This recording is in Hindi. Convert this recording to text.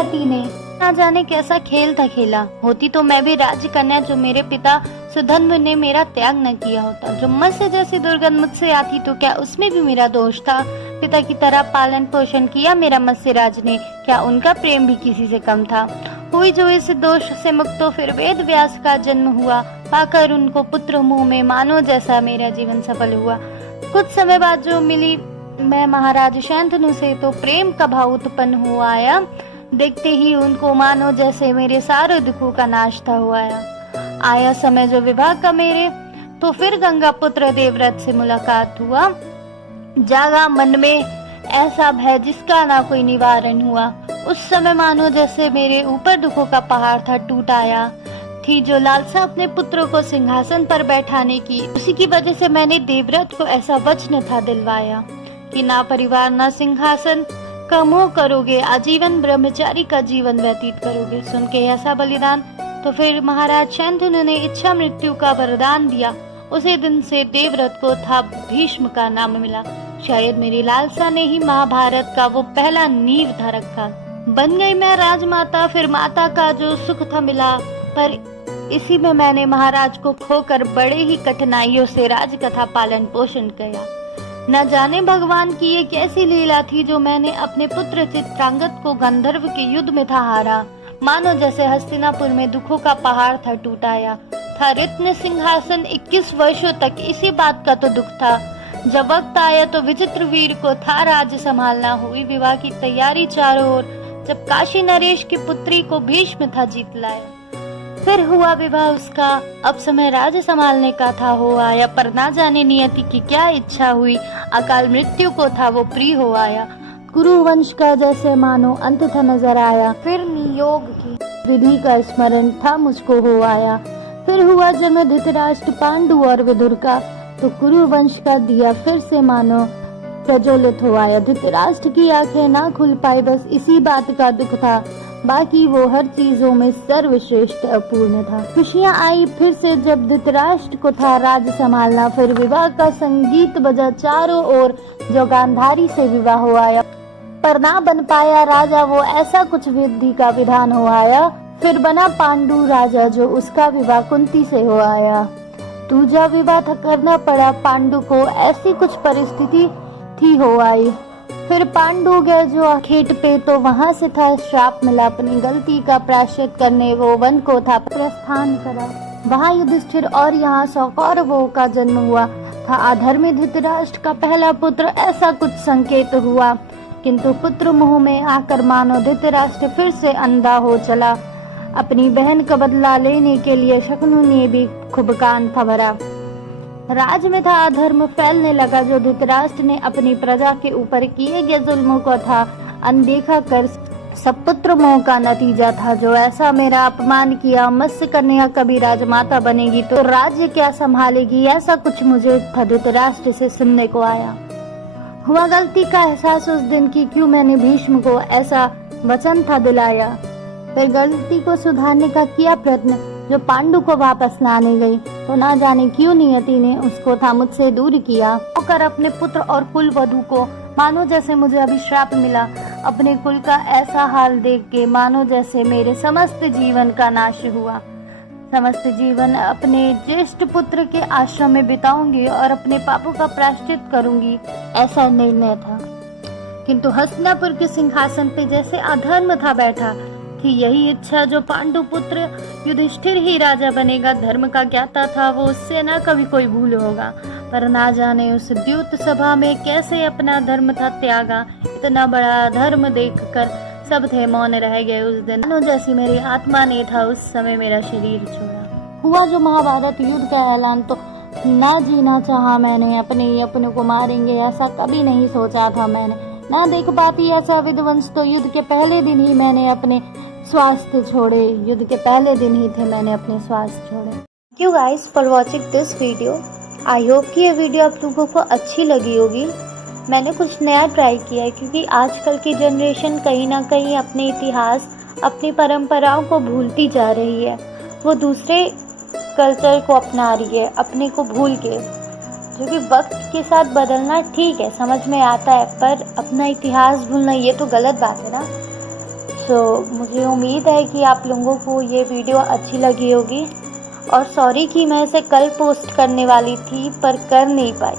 नियति ने ना जाने कैसा खेल था खेला। होती तो मैं भी राजकन्या, जो मेरे पिता सुधन्व ने मेरा त्याग न किया होता। जो मत्स्य जैसी दुर्गंध मुझसे आती तो क्या उसमें भी मेरा दोष था? पिता की तरह पालन पोषण किया मेरा मत्स्यराज ने, क्या उनका प्रेम भी किसी से कम था? हुई जो इस दोष से मुक्त तो फिर वेद व्यास का जन्म हुआ। पाकर उनको पुत्र मुंह में, मानो जैसा मेरा जीवन सफल हुआ। कुछ समय बाद जो मिली मैं महाराज शंतनु से, तो प्रेम का भाव उत्पन्न हो आया। देखते ही उनको मानो जैसे मेरे सारे दुखों का नाश था हुआ आया समय जो विवाह का मेरे, तो फिर गंगा पुत्र देवव्रत से मुलाकात हुआ। जागा मन में ऐसा भय जिसका ना कोई निवारण हुआ। उस समय मानो जैसे मेरे ऊपर दुखों का पहाड़ था टूट आया। थी जो लालसा अपने पुत्र को सिंहासन पर बैठाने की, उसी की वजह से मैंने देवव्रत को ऐसा वचन था दिलवाया कि ना परिवार ना सिंहासन का मोह करोगे, आजीवन ब्रह्मचारी का जीवन व्यतीत करोगे। सुन के ऐसा बलिदान तो फिर महाराज शंतनु ने इच्छा मृत्यु का वरदान दिया। उसी दिन से देवव्रत को था भीष्म का नाम मिला। शायद मेरी लालसा ने ही महाभारत का वो पहला नींव था रखा। बन गई मैं राजमाता, फिर माता का जो सुख था मिला। पर इसी में मैंने महाराज को खोकर बड़े ही कठिनाइयों से राजकथा पालन पोषण किया। न जाने भगवान की ये कैसी लीला थी जो मैंने अपने पुत्र चित्रांगद को गंधर्व के युद्ध में था हारा। मानो जैसे हस्तिनापुर में दुखों का पहाड़ था टूटाया था। रत्न सिंहासन 21 वर्षों तक इसी बात का तो दुख था। जब वक्त आया तो विचित्र वीर को था राज्य संभालना। हुई विवाह की तैयारी चारों ओर, जब काशी नरेश की पुत्री को भीष्म था जीत लाया। फिर हुआ विवाह उसका, अब समय राज्य संभालने का था हो आया। पर ना जाने नियति की क्या इच्छा हुई, अकाल मृत्यु को था वो प्रिय हो आया। कुरु वंश का जैसे मानो अंत था नजर आया। फिर नियोग की विधि का स्मरण था मुझको हो आया। फिर हुआ जन्म धृतराष्ट्र पांडु और विदुर का, तो कुरु वंश का दिया फिर से मानो प्रज्वलित हो आया। धृतराष्ट्र की आंखें ना खुल पाई, बस इसी बात का दुख था। बाकी वो हर चीजों में सर्वश्रेष्ठ अपूर्ण था। खुशियाँ आई फिर से जब धृतराष्ट्र को था राज्य संभालना। फिर विवाह का संगीत बजा चारों ओर, जो गांधारी से विवाह हो आया। पर ना बन पाया राजा वो, ऐसा कुछ विधि का विधान हो आया। फिर बना पांडु राजा, जो उसका विवाह कुंती से हो आया। दूजा विवाह था करना पड़ा पांडु को, ऐसी कुछ परिस्थिति थी हो आई। फिर पांडु गए जो आखेट पे, तो वहां से था श्राप मिला। अपनी गलती का प्रायश्चित करने वो वन को था प्रस्थान करा। वहां युधिष्ठिर और यहाँ 100 कौरवों का जन्म हुआ था। अधर्मी धृतराष्ट्र का पहला पुत्र, ऐसा कुछ संकेत हुआ। किंतु पुत्र मुंह में आकर मानो धृतराष्ट्र फिर से अंधा हो चला। अपनी बहन का बदला लेने के लिए शकुनी ने भी खूब कान था भरा। राज में था अधर्म फैलने लगा, जो धृतराष्ट्र ने अपनी प्रजा के ऊपर किए गए जुल्मों को था अनदेखा कर सब पुत्र मोह का नतीजा था। जो ऐसा मेरा अपमान किया, मत्स्य कन्या कभी राजमाता बनेगी तो राज्य क्या संभालेगी, ऐसा कुछ मुझे था धृतराष्ट्र से सुनने को आया। हुआ गलती का एहसास उस दिन की, क्यों मैंने भीष्म को ऐसा वचन था दिलाया। फिर गलती को सुधारने का किया प्रयत्न, जो पांडु को वापस लाने गई, तो ना जाने क्यों नियति ने उसको था मुझसे दूर किया। होकर अपने पुत्र और कुल वधु को, मानो जैसे मुझे अभी श्राप मिला। अपने कुल का ऐसा हाल देख के मानो जैसे मेरे समस्त जीवन का नाश हुआ। समस्त जीवन अपने ज्येष्ठ पुत्र के आश्रम में बिताऊंगी और अपने पापों का प्रायश्चित करूंगी, ऐसा निर्णय था। किंतु हस्तिनापुर के सिंहासन पे जैसे अधर्म था बैठा, थी यही इच्छा जो पांडु पुत्र युधिष्ठिर ही राजा बनेगा। धर्म का ज्ञाता था वो, उससे न कभी कोई भूल होगा। पर ना जाने उस द्यूत सभा में कैसे अपना धर्म था त्यागा। इतना बड़ा धर्म देखकर सब थे मौन रह गए उस दिन, मानो जैसी मेरी आत्मा ने था उस समय मेरा शरीर छोड़ा। हुआ जो महाभारत युद्ध का ऐलान, तो ना जीना चाहा मैंने। अपने को मारेंगे ऐसा कभी नहीं सोचा था मैंने। ना देख पाती ऐसा विध्वंस, तो युद्ध के पहले दिन ही मैंने अपने स्वास्थ्य छोड़े। युद्ध के पहले दिन ही थे मैंने अपने स्वास्थ्य छोड़े। Thank you guys for watching this video. I hope कि ये वीडियो आप लोगों को अच्छी लगी होगी। मैंने कुछ नया ट्राई किया है, क्योंकि आजकल की जनरेशन कहीं ना कहीं अपने इतिहास, अपनी परंपराओं को भूलती जा रही है। वो दूसरे कल्चर को अपना रही है, अपने को भूल के। जो कि वक्त के साथ बदलना ठीक है, समझ में आता है, पर अपना इतिहास भूलना ये तो गलत बात है ना। मुझे उम्मीद है कि आप लोगों को ये वीडियो अच्छी लगी होगी और सॉरी कि मैं इसे कल पोस्ट करने वाली थी पर कर नहीं पाई।